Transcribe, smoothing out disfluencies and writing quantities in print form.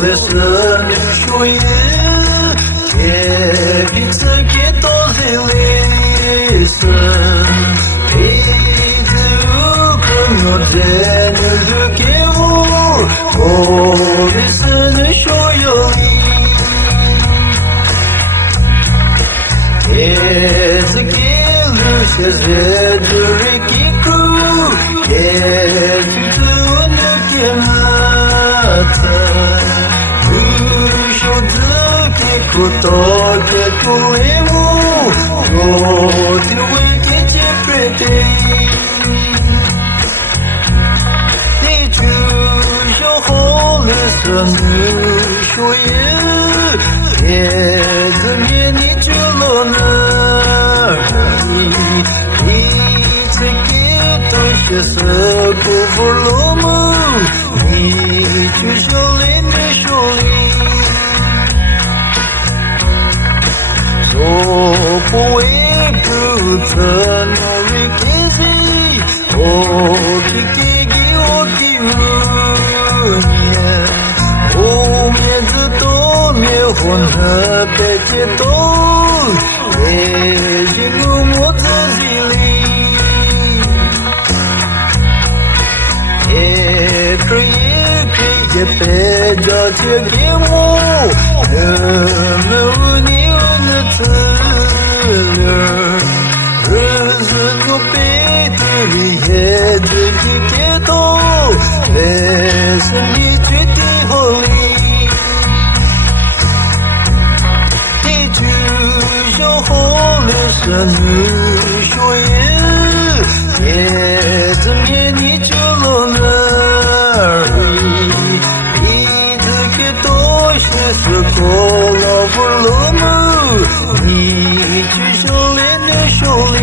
的神说也，也彼此给到的神，一直可能在那给我的神说有理，也是给了些在这里给苦，也是自我的给嘛。Kuto ke kulemu, roti wiki chipete. Ni chu shou ho le san shu ye, ye zhe ni chu lo na ni ce ke to she se ku bu lo mu, ni chu shou le ne shou li. 我不为不曾努力给谁，我给我给年，我面子多面混合被解冻，也进入我自己里，也可以被这些给我，能你。日子就背地里也自己给到，但是你决定后里，你就像后来生日说也证明你就落那儿一直给多些时候老不落嘛。你去修炼的手里。